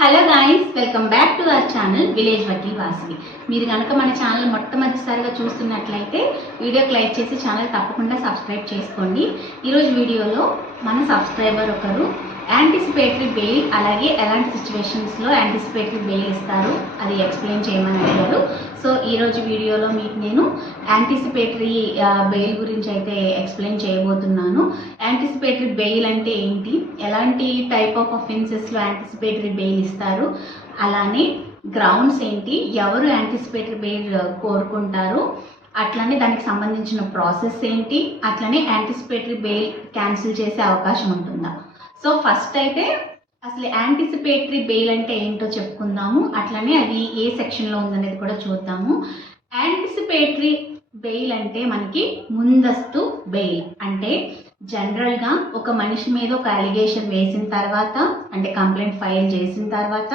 Hello guys, welcome back to our channel village Vakeel Vasavi. మీరు కనుక మన ఛానల్ మొట్టమొదటిసారిగా చూస్తున్నట్లయితే వీడియోకి లైక్ చేసి ఛానల్ తప్పకుండా సబ్స్క్రైబ్ చేసుకోండి. ఈరోజు వీడియోలో మన సబ్స్క్రైబర్ ఒకరు యాంటిసిపేటరీ బెయిల్, అలాగే ఎలాంటి సిచ్యువేషన్స్లో యాంటిసిపేటరీ బెయిల్ ఇస్తారు అది ఎక్స్ప్లెయిన్ చేయమని అడిగారు. సో ఈరోజు వీడియోలో మీకు నేను యాంటిసిపేటరీ బెయిల్ గురించి అయితే ఎక్స్ప్లెయిన్ చేయబోతున్నాను. యాంటిసిపేటరీ బెయిల్ అంటే ఏంటి, ఎలాంటి టైప్ ఆఫ్ అఫెన్సెస్లో యాంటిసిపేటరీ బెయిల్ ఇస్తారు, అలానే గ్రౌండ్స్ ఏంటి, ఎవరు యాంటిసిపేటరీ బెయిల్ కోరుకుంటారు, అట్లనే దానికి సంబంధించిన ప్రాసెస్ ఏంటి, అట్లనే యాంటిసిపేటరీ బెయిల్ క్యాన్సిల్ చేసే అవకాశం ఉంటుందా. సో ఫస్ట్ అయితే అసలు యాంటిసిపేటరీ బెయిల్ అంటే ఏంటో చెప్పుకుందాము, అట్లనే అది ఏ సెక్షన్లో ఉందనేది కూడా చూద్దాము. యాంటిసిపేటరీ బెయిల్ అంటే మనకి ముందస్తు బెయిల్ అంటే జనరల్గా ఒక మనిషి మీద ఒక అలిగేషన్ వేసిన తర్వాత, అంటే కంప్లైంట్ ఫైల్ చేసిన తర్వాత,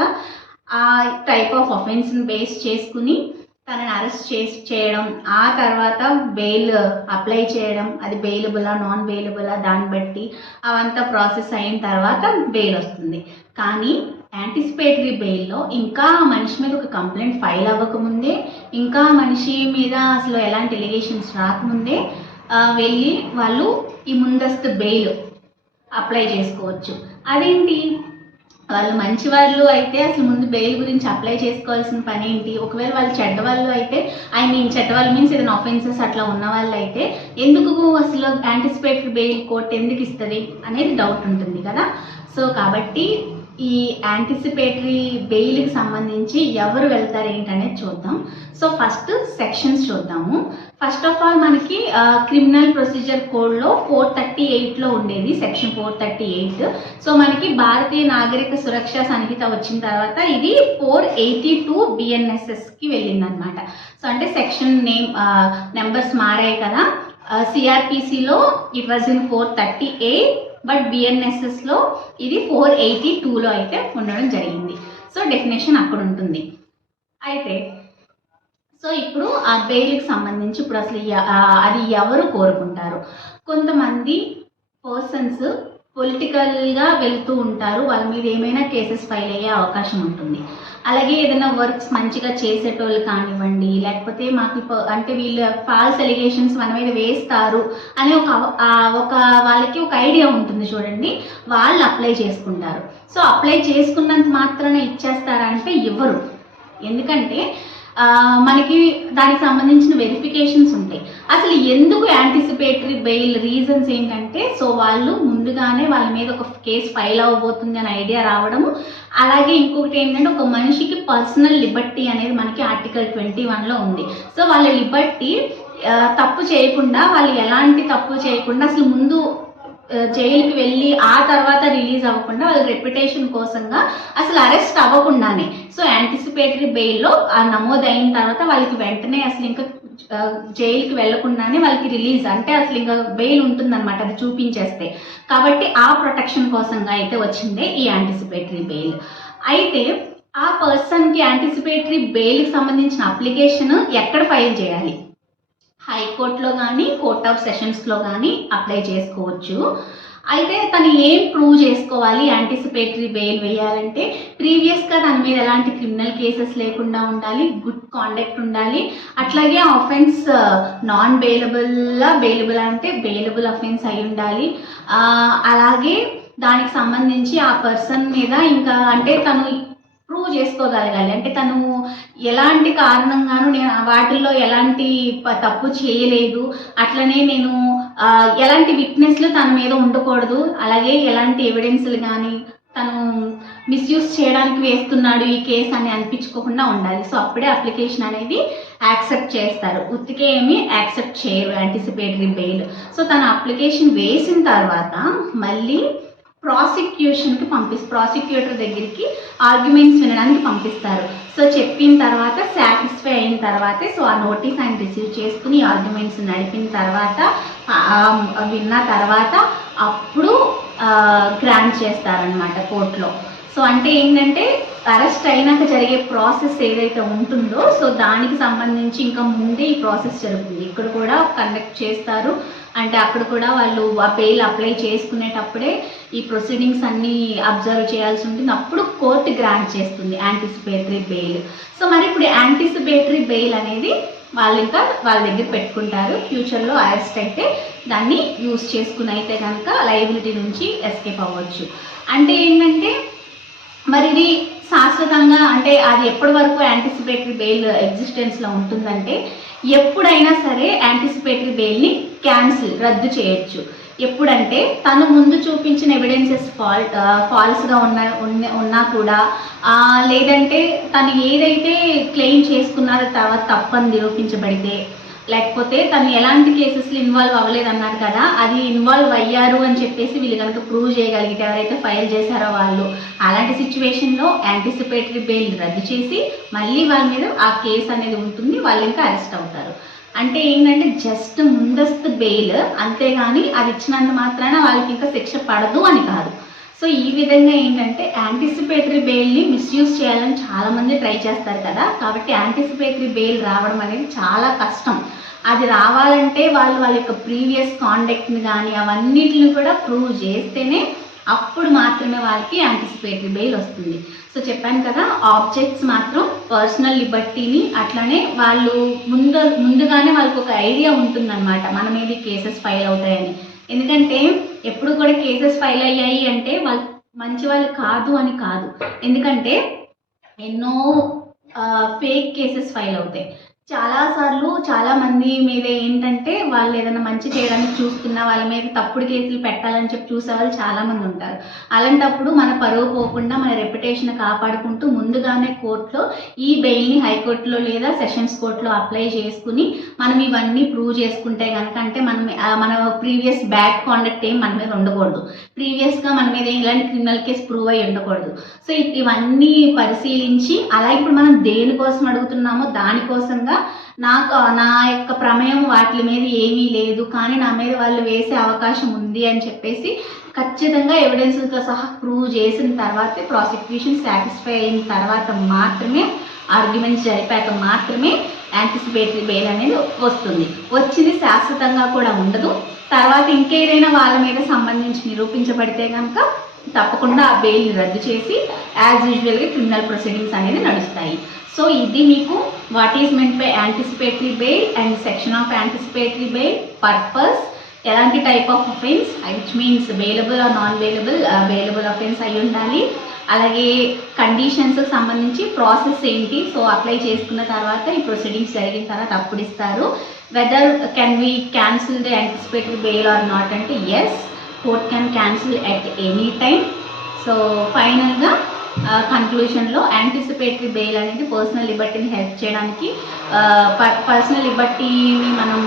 ఆ టైప్ ఆఫ్ అఫెన్స్ని బేస్ చేసుకుని తనని అరెస్ట్ చేయడం, ఆ తర్వాత బెయిల్ అప్లై చేయడం, అది బెయిలబులా నాన్ బెయిలబులా దాన్ని బట్టి అవంతా ప్రాసెస్ అయిన తర్వాత బెయిల్ వస్తుంది. కానీ యాంటిసిపేటరీ బెయిల్లో ఇంకా మనిషి మీద ఒక కంప్లైంట్ ఫైల్ అవ్వకముందే, ఇంకా మనిషి మీద అసలు ఎలాంటి ఎలిగేషన్స్ రాకముందే వెళ్ళి వాళ్ళు ఈ ముందస్తు బెయిల్ అప్లై చేసుకోవచ్చు. అదేంటి, వాళ్ళు మంచి వాళ్ళు అయితే అసలు ముందు బెయిల్ గురించి అప్లై చేసుకోవాల్సిన పని ఏంటి, ఒకవేళ వాళ్ళు చెడ్డవాళ్ళు అయితే, చెడ్డవాళ్ళు మీన్స్ ఏదైనా ఆఫెన్సెస్ అట్లా ఉన్న వాళ్ళు అయితే ఎందుకు అసలు యాంటిసిపేటరీ బెయిల్ కోర్టు ఎందుకు ఇస్తుంది అనేది డౌట్ ఉంటుంది కదా. సో కాబట్టి ఈ యాంటిసిపేటరీ బెయిల్కి సంబంధించి ఎవరు వెళ్తారు ఏంటనేది చూద్దాం. సో ఫస్ట్ సెక్షన్స్ చూద్దాము. ఫస్ట్ ఆఫ్ ఆల్ మనకి క్రిమినల్ ప్రొసీజర్ కోడ్లో 438లో ఉండేది సెక్షన్ 438. సో మనకి భారతీయ నాగరిక సురక్ష సంహిత వచ్చిన తర్వాత ఇది 482 BNSSకి వెళ్ళిందనమాట. సో అంటే సెక్షన్ నెంబర్స్ మారాయి కదా. సిఆర్పిసిలో it was in 430A, but బిఎన్ఎస్ఎస్లో ఇది 482లో అయితే ఉండడం జరిగింది. సో డెఫినేషన్ అక్కడ ఉంటుంది. అయితే సో ఇప్పుడు ఆ బెయిల్కి సంబంధించి ఇప్పుడు అసలు అది ఎవరు కోరుకుంటారు. కొంతమంది పర్సన్స్ పొలిటికల్గా వెళ్తూ ఉంటారు, వాళ్ళ మీద ఏమైనా కేసెస్ ఫైల్ అయ్యే అవకాశం ఉంటుంది. అలాగే ఏదైనా వర్క్స్ మంచిగా చేసేటోళ్ళు కానివ్వండి, లేకపోతే మాకు అంటే వీళ్ళు ఫాల్స్ ఎలిగేషన్స్ మన మీద వేస్తారు అనే ఒక వాళ్ళకి ఒక ఐడియా ఉంటుంది చూడండి, వాళ్ళు అప్లై చేసుకుంటారు. సో అప్లై చేసుకున్నంత మాత్రాన ఇచ్చేస్తారా అంటే ఇవ్వరు. ఎందుకంటే మనకి దానికి సంబంధించిన వెరిఫికేషన్స్ ఉంటాయి. అసలు ఎందుకు యాంటిసిపేటరీ బెయిల్ రీజన్స్ ఏంటంటే, సో వాళ్ళు ముందుగానే వాళ్ళ మీద ఒక కేసు ఫైల్ అవ్వబోతుంది అని ఐడియా రావడము, అలాగే ఇంకొకటి ఏంటంటే ఒక మనిషికి పర్సనల్ లిబర్టీ అనేది మనకి ఆర్టికల్ 21లో ఉంది. సో వాళ్ళ లిబర్టీ తప్పు చేయకుండా, వాళ్ళు ఎలాంటి తప్పు చేయకుండా అసలు ముందు జైలుకి వెళ్ళి ఆ తర్వాత రిలీజ్ అవ్వకుండా వాళ్ళ రెప్యుటేషన్ కోసంగా అసలు అరెస్ట్ అవ్వకుండానే, సో యాంటిసిపేటరీ బెయిల్లో నమోదు అయిన తర్వాత వాళ్ళకి వెంటనే అసలు ఇంకా జైలుకి వెళ్లకుండానే వాళ్ళకి రిలీజ్, అంటే అసలు ఇంకా బెయిల్ ఉంటుందన్నమాట అది చూపించేస్తే. కాబట్టి ఆ ప్రొటెక్షన్ కోసంగా అయితే వచ్చిందే ఈ యాంటిసిపేటరీ బెయిల్. అయితే ఆ పర్సన్కి యాంటిసిపేటరీ బెయిల్కి సంబంధించిన అప్లికేషన్ ఎక్కడ ఫైల్ చేయాలి, హైకోర్టులో కానీ కోర్ట్ ఆఫ్ సెషన్స్లో కానీ అప్లై చేసుకోవచ్చు. అయితే తను ఏం ప్రూవ్ చేసుకోవాలి యాంటిసిపేటరీ బెయిల్ వేయాలంటే, ప్రీవియస్గా తన మీద ఎలాంటి క్రిమినల్ కేసెస్ లేకుండా ఉండాలి, గుడ్ కాండక్ట్ ఉండాలి, అట్లాగే ఆఫెన్స్ నాన్ బెయిలబుల్ అంటే బెయిలబుల్ అఫెన్స్ అయి ఉండాలి. అలాగే దానికి సంబంధించి ఆ పర్సన్ మీద ఇంకా అంటే తను ప్రూవ్ చేసుకోగలగాలి, అంటే తను ఎలాంటి కారణంగాను నేను వాటిల్లో ఎలాంటి తప్పు చేయలేదు, అట్లనే నేను ఎలాంటి విట్నెస్లు తన మీద ఉండకూడదు, అలాగే ఎలాంటి ఎవిడెన్స్లు కానీ తను మిస్యూజ్ చేయడానికి వేస్తున్నాడు ఈ కేసు అని అనిపించుకోకుండా ఉండాలి. సో అప్పుడే అప్లికేషన్ అనేది యాక్సెప్ట్ చేస్తారు, ఉత్తికే ఏమి యాక్సెప్ట్ చేయరు యాంటిసిపేటరీ బెయిల్. సో తన అప్లికేషన్ వేసిన తర్వాత మళ్ళీ ప్రాసిక్యూషన్కి ప్రాసిక్యూటర్ దగ్గరికి ఆర్గ్యుమెంట్స్ వినడానికి పంపిస్తారు. సో చెప్పిన తర్వాత సాటిస్ఫై అయిన తర్వాతే సో ఆ నోటీస్ ఆయన రిసీవ్ చేసుకుని ఆర్గ్యుమెంట్స్ నడిపిన తర్వాత విన్న తర్వాత అప్పుడు గ్రాంట్ చేస్తారనమాట కోర్టులో. సో అంటే ఏంటంటే అరెస్ట్ అయినాక జరిగే ప్రాసెస్ ఏదైతే ఉంటుందో సో దానికి సంబంధించి ఇంకా ముందే ఈ ప్రాసెస్ జరుగుతుంది. ఇక్కడ కూడా కండక్ట్ చేస్తారు. అంటే అక్కడ కూడా వాళ్ళు ఆ బెయిల్ అప్లై చేసుకునేటప్పుడే ఈ ప్రొసీడింగ్స్ అన్నీ అబ్జర్వ్ చేయాల్సి ఉంటుంది. అప్పుడు కోర్టు గ్రాంట్ చేస్తుంది యాంటిసిపేటరీ బెయిల్. సో మరి ఇప్పుడు యాంటిసిపేటరీ బెయిల్ అనేది వాళ్ళు ఇంకా వాళ్ళ దగ్గర పెట్టుకుంటారు. ఫ్యూచర్లో అరెస్ట్ అయితే దాన్ని యూజ్ చేసుకుని అయితే కనుక లయబిలిటీ నుంచి ఎస్కేప్ అవ్వచ్చు. అంటే ఏంటంటే మరి ఇది శాశ్వతంగా అంటే అది ఎప్పటి వరకు యాంటిసిపేటరీ బెయిల్ ఎగ్జిస్టెన్స్లో ఉంటుందంటే ఎప్పుడైనా సరే యాంటిసిపేటరీ బెయిల్ని రద్దు చేయొచ్చు. ఎప్పుడంటే తను ముందు చూపించిన ఎవిడెన్సెస్ ఫాల్స్గా ఉన్నా కూడా లేదంటే తను ఏదైతే క్లెయిమ్ చేసుకున్నారో తర్వాత తప్పని నిరూపించబడితే, లేకపోతే తను ఎలాంటి కేసెస్లో ఇన్వాల్వ్ అవ్వలేదన్నారు కదా అది ఇన్వాల్వ్ అయ్యారు అని చెప్పేసి వీళ్ళు కనుక ప్రూవ్ చేయగలిగితే ఎవరైతే ఫైల్ చేశారో వాళ్ళు, అలాంటి సిచ్యువేషన్లో యాంటిసిపేటరీ బెయిల్ రద్దు చేసి మళ్ళీ వాళ్ళ మీద ఆ కేసు అనేది ఉంటుంది. వాళ్ళు ఇంకా అరెస్ట్ అవుతారు. అంటే ఏంటంటే జస్ట్ ముందస్తు బెయిల్, అంతేగాని అది ఇచ్చినంత మాత్రాన వాళ్ళకి ఇంకా శిక్ష పడదు అని కాదు. సో ఈ విధంగా ఏంటంటే యాంటిసిపేటరీ బెయిల్ని మిస్యూజ్ చేయాలని చాలామంది ట్రై చేస్తారు కదా. కాబట్టి యాంటిసిపేటరీ బెయిల్ రావడం అనేది చాలా కష్టం. అది రావాలంటే వాళ్ళ యొక్క ప్రీవియస్ కాండక్ట్ని కానీ అవన్నిటిని కూడా ప్రూవ్ చేస్తేనే అప్పుడు మాత్రమే వాళ్ళకి యాంటిసిపేటరీ బెయిల్ వస్తుంది. సో చెప్పాను కదా, ఆబ్జెక్ట్స్ మాత్రం పర్సనల్ లిబర్టీని అట్లానే వాళ్ళు ముందుగానే వాళ్ళకి ఒక ఐడియా ఉంటుందన్నమాట మన మీద కేసెస్ ఫైల్ అవుతాయని. ఎందుకంటే ఎప్పుడు కూడా కేసెస్ ఫైల్ అయ్యాయి అంటే వాళ్ళు మంచి వాళ్ళు కాదు అని కాదు. ఎందుకంటే ఎన్నో ఫేక్ కేసెస్ ఫైల్ అవుతాయి. చాలాసార్లు చాలామంది మీద ఏంటంటే వాళ్ళు ఏదైనా మంచి చేయడానికి చూస్తున్నా వాళ్ళ మీద తప్పుడు కేసులు పెట్టాలని చెప్పి చూసే వాళ్ళు చాలామంది ఉంటారు. అలాంటప్పుడు మన పరువు పోకుండా మన రెప్యుటేషన్ కాపాడుకుంటూ ముందుగానే కోర్టులో ఈ బెయిల్ని హైకోర్టులో లేదా సెషన్స్ కోర్టులో అప్లై చేసుకుని మనం ఇవన్నీ ప్రూవ్ చేసుకుంటే కనుక, అంటే మన ప్రీవియస్ బ్యాడ్ కాండక్ట్ ఏం మన మీద ఉండకూడదు, ప్రీవియస్గా మన మీద ఇలాంటి క్రిమినల్ కేసు ప్రూవ్ అయ్యి ఉండకూడదు. సో ఇవన్నీ పరిశీలించి అలా ఇప్పుడు మనం దేనికోసం అడుగుతున్నామో దానికోసంగా నా యొక్క ప్రమేయం వాటి మీద ఏమీ లేదు కానీ నా మీద వాళ్ళు వేసే అవకాశం ఉంది అని చెప్పేసి ఖచ్చితంగా ఎవిడెన్స్లతో సహా ప్రూవ్ చేసిన తర్వాతే ప్రాసిక్యూషన్ సాటిస్ఫై అయిన తర్వాత మాత్రమే, ఆర్గ్యుమెంట్స్ జరిపాక మాత్రమే యాంటిసిపేటరీ బెయిల్ అనేది వస్తుంది. వచ్చింది శాశ్వతంగా కూడా ఉండదు. తర్వాత ఇంకేదైనా వాళ్ళ మీద సంబంధించి నిరూపించబడితే కనుక తప్పకుండా ఆ బెయిల్ని రద్దు చేసి యాజ్ యూజువల్గా క్రిమినల్ ప్రొసీడింగ్స్ అనేది నడుస్తాయి. సో ఇది మీకు what is meant by anticipatory bail and section of anticipatory bail, purpose, ఎలాంటి type of offence which means bailable or non bailable offence అయి ఉండాలి. అలాగే కండిషన్స్కి సంబంధించి ప్రాసెస్ ఏంటి, సో అప్లై చేసుకున్న తర్వాత ఈ ప్రొసీడింగ్స్ జరిగిన తర్వాత అప్పుడు ఇస్తారు. Whether can we cancel the anticipatory bail or not అంటే yes, court can cancel at any time. So ఫైనల్గా కన్క్లూషన్లో యాంటిసిపేటరీ బెయిల్ అనేది పర్సనల్ లిబర్టీని హెల్ప్ చేయడానికి, పర్సనల్ లిబర్టీని మనం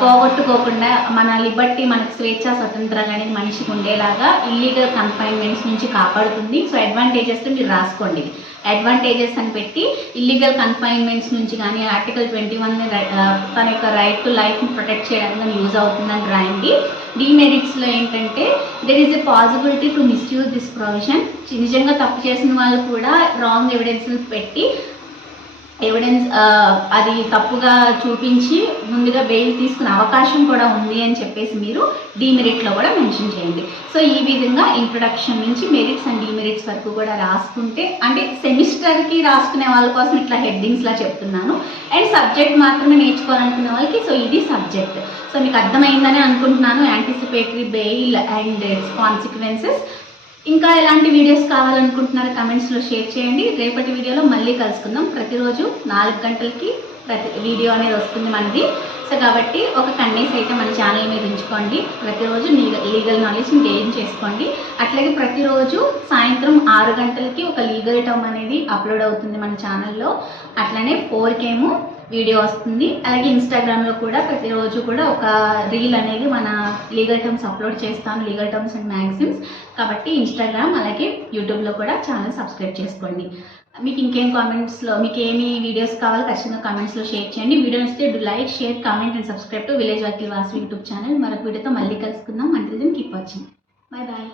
పోగొట్టుకోకుండా మన లిబర్టీ మనకు స్వేచ్ఛ స్వతంత్రాలు అనేది మనిషికి ఉండేలాగా ఇల్లీగల్ కన్ఫైన్మెంట్స్ నుంచి కాపాడుతుంది. సో అడ్వాంటేజెస్ మీరు రాసుకోండి, అడ్వాంటేజెస్ అని పెట్టి ఇల్లీగల్ కన్ఫైన్మెంట్స్ నుంచి కానీ ఆర్టికల్ 21 తన యొక్క రైట్ టు లైఫ్ని ప్రొటెక్ట్ చేయడానికి యూజ్ అవుతుందని రాయండి. డీమెరిట్స్లో ఏంటంటే there is a possibility to misuse this provision. నిజంగా తప్పు చేసిన వాళ్ళు కూడా రాంగ్ ఎవిడెన్స్ని పెట్టి అది తప్పుగా చూపించి ముందుగా బెయిల్ తీసుకునే అవకాశం కూడా ఉంది అని చెప్పేసి మీరు డీమెరిట్లో కూడా మెన్షన్ చేయండి. సో ఈ విధంగా ఇంట్రొడక్షన్ నుంచి మెరిట్స్ అండ్ డీమెరిట్స్ వరకు కూడా రాసుకుంటే, అంటే సెమిస్టర్కి రాసుకునే వాళ్ళ కోసం ఇట్లా హెడ్డింగ్స్లా చెప్తున్నాను. అండ్ సబ్జెక్ట్ మాత్రమే నేర్చుకోవాలనుకునే వాళ్ళకి సో ఇది సబ్జెక్ట్. సో మీకు అర్థమైందని అనుకుంటున్నాను anticipatory bail and it's consequences. ఇంకా ఎలాంటి వీడియోస్ కావాలనుకుంటున్నారో కమెంట్స్లో షేర్ చేయండి. రేపటి వీడియోలో మళ్ళీ కలుసుకుందాం. ప్రతిరోజు 4 గంటలకి వీడియో అనేది వస్తుంది మనది. సో కాబట్టి ఒక కన్నేసి అయితే మన ఛానల్ మీద ఉంచుకోండి. ప్రతిరోజు లీగల్ నాలెడ్జ్ని గెయిన్ చేసుకోండి. అట్లాగే ప్రతిరోజు సాయంత్రం 6 గంటలకి ఒక లీగల్ టర్మ్ అనేది అప్లోడ్ అవుతుంది మన ఛానల్లో. అట్లనే 4కేమో వీడియో వస్తుంది. అలాగే ఇన్స్టాగ్రామ్లో కూడా ప్రతిరోజు కూడా ఒక రీల్ అనేది మన లీగల్ టర్మ్స్ అప్లోడ్ చేస్తాను, లీగల్ టర్మ్స్ అండ్ మ్యాగజైన్స్. కాబట్టి ఇన్స్టాగ్రామ్ అలాగే యూట్యూబ్లో కూడా ఛానల్ సబ్స్క్రైబ్ చేసుకోండి. మీకు ఇంకేం కామెంట్స్లో మీకు ఏమి వీడియోస్ కావాలో ఖచ్చితంగా కామెంట్స్లో షేర్ చేయండి. వీడియో నచ్చితే like, share, comment and subscribe to village Vakeel Vasu YouTube channel. మరొక వీడియోతో మళ్ళీ కలుసుకుందాం. Until then keep watching. Bye bye.